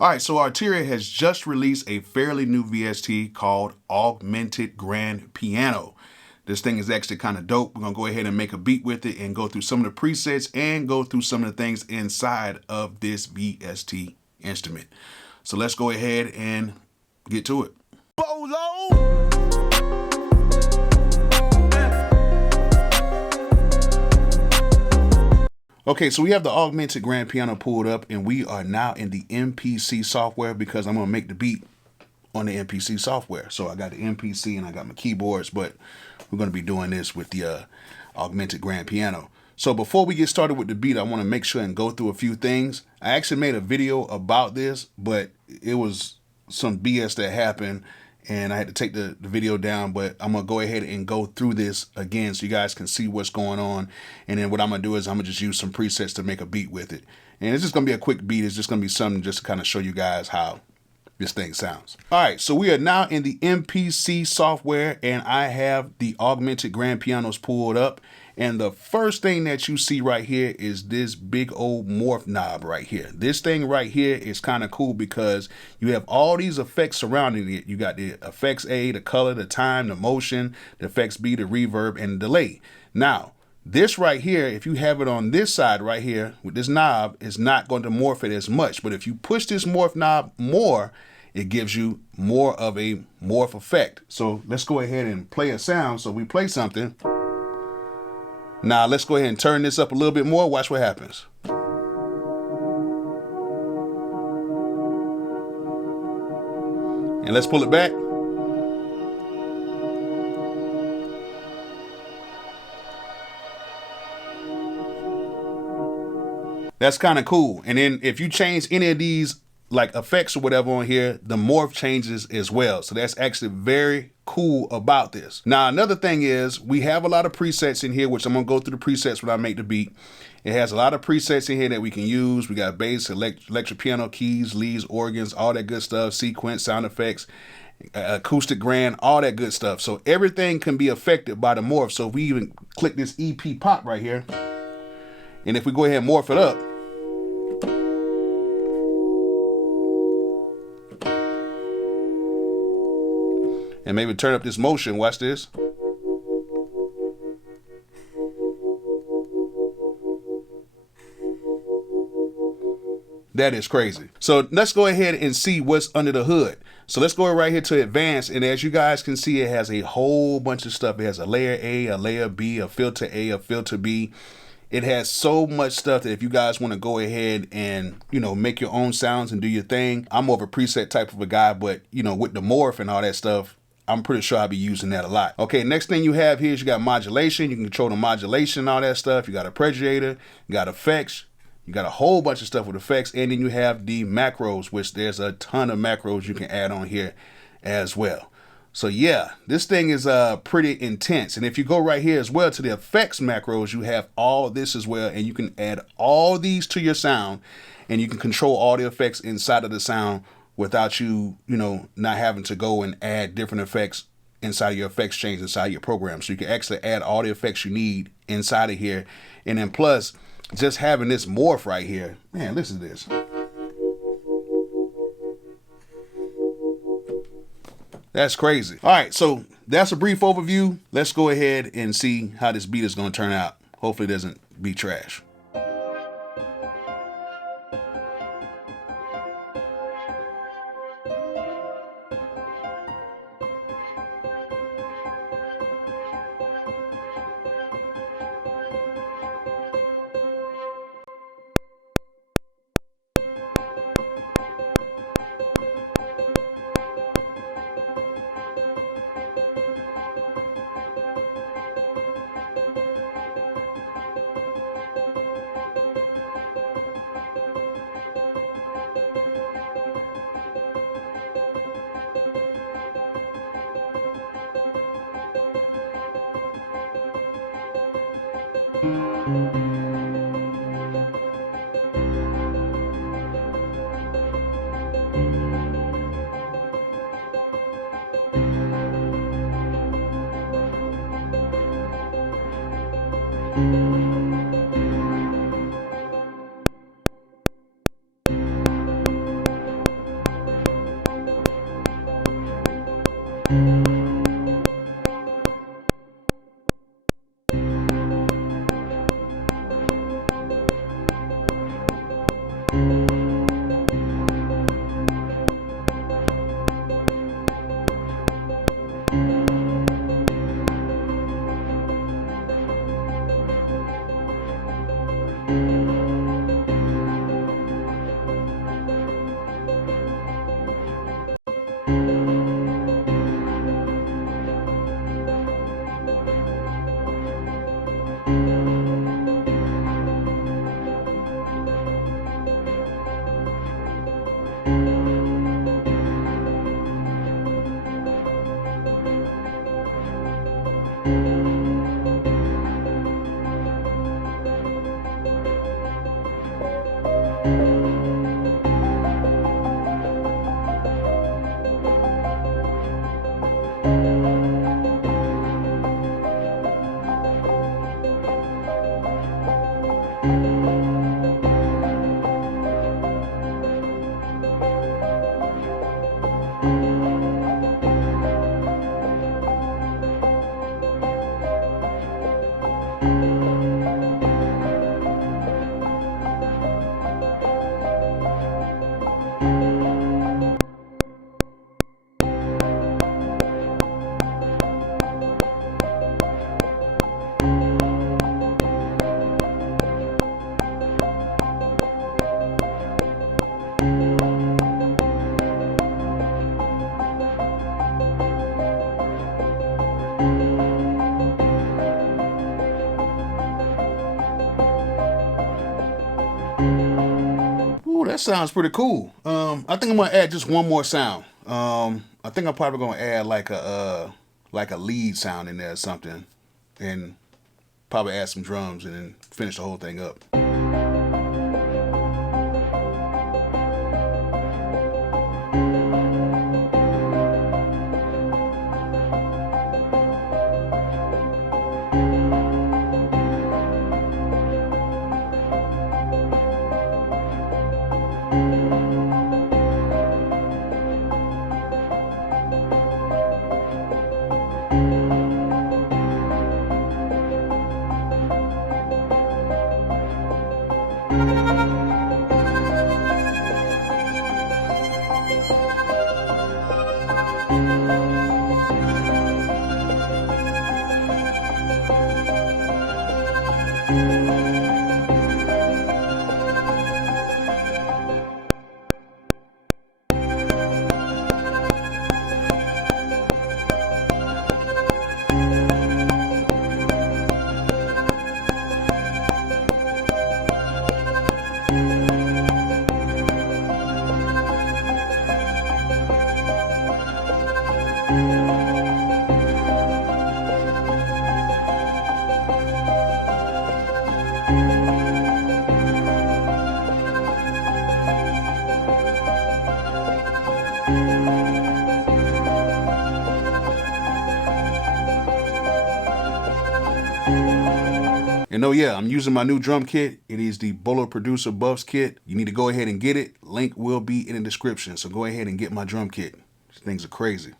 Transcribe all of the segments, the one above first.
All right, so Arturia has just released a fairly new VST called Augmented Grand Piano. This thing is actually kind of dope. We're going to go ahead and make a beat with it and go through some of the presets and go through some of the things inside of this VST instrument. So let's go ahead and get to it. Bolo! Okay, so we have the Augmented Grand Piano pulled up, and we are now in the MPC software because I'm going to make the beat on the MPC software. So I got the MPC and I got my keyboards, but we're going to be doing this with the Augmented Grand Piano. So before we get started with the beat, I want to make sure and go through a few things. I actually made a video about this, but it was some BS that happened, and I had to take the video down, but I'm going to go ahead and go through this again so you guys can see what's going on. And then what I'm going to do is I'm going to just use some presets to make a beat with it. And it's just going to be a quick beat. It's just going to be something just to kind of show you guys how this thing sounds. All right, so we are now in the MPC software, and I have the Augmented Grand Pianos pulled up. And the first thing that you see right here is this big old morph knob right here. This thing right here is kind of cool because you have all these effects surrounding it. You got the effects A, the color, the time, the motion, the effects B, the reverb, and the delay. Now, this right here, if you have it on this side right here with this knob, is not going to morph it as much. But if you push this morph knob more, it gives you more of a morph effect. So let's go ahead and play a sound. So we play something. Now let's go ahead and turn this up a little bit more. Watch what happens. And let's pull it back. That's kind of cool. And then if you change any of these like effects or whatever on here, the morph changes as well. So that's actually very cool about this. Now, another thing is we have a lot of presets in here, which I'm gonna go through the presets when I make the beat. It has a lot of presets in here that we can use. We got bass, electric piano, keys, leads, organs, all that good stuff, sequence, sound effects, acoustic grand, all that good stuff. So everything can be affected by the morph. So if we even click this EP pop right here, and if we go ahead and morph it up, and maybe turn up this motion, watch this. That is crazy. So let's go ahead and see what's under the hood. So let's go right here to advanced, and as you guys can see, it has a whole bunch of stuff. It has a layer A, a layer B, a filter A, a filter B. It has so much stuff that if you guys want to go ahead and, you know, make your own sounds and do your thing. I'm more of a preset type of a guy, but, you know, with the morph and all that stuff, I'm pretty sure I'll be using that a lot. Okay, next thing you have here is you got modulation. You can control the modulation, all that stuff. You got a arpeggiator, you got effects, you got a whole bunch of stuff with effects, and then you have the macros, which there's a ton of macros you can add on here as well. So yeah, this thing is pretty intense. And if you go right here as well to the effects macros, you have all this as well, and you can add all these to your sound, and you can control all the effects inside of the sound without you, not having to go and add different effects inside of your effects change inside your program. So you can actually add all the effects you need inside of here. And then plus, just having this morph right here, man, listen to this. That's crazy. All right, so that's a brief overview. Let's go ahead and see how this beat is going to turn out. Hopefully it doesn't be trash. that sounds pretty cool. I think I'm gonna add just one more sound. I think I'm probably gonna add like a lead sound in there or something, and probably add some drums and then finish the whole thing up. And oh yeah, I'm using my new drum kit. It is the Bolo Producer Buffs kit. You need to go ahead and get it. Link will be in the description. So go ahead and get my drum kit. These things are crazy.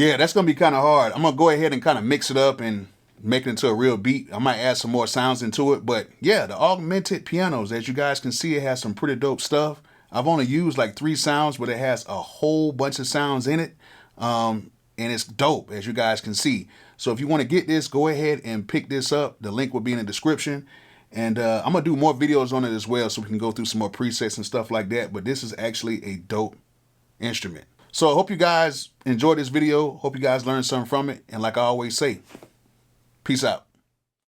Yeah, that's going to be kind of hard. I'm going to go ahead and kind of mix it up and make it into a real beat. I might add some more sounds into it. But yeah, the augmented pianos, as you guys can see, it has some pretty dope stuff. I've only used like 3 sounds, but it has a whole bunch of sounds in it. And it's dope, as you guys can see. So if you want to get this, go ahead and pick this up. The link will be in the description. And I'm going to do more videos on it as well, so we can go through some more presets and stuff like that. But this is actually a dope instrument. So I hope you guys enjoyed this video. Hope you guys learned something from it. And like I always say, peace out.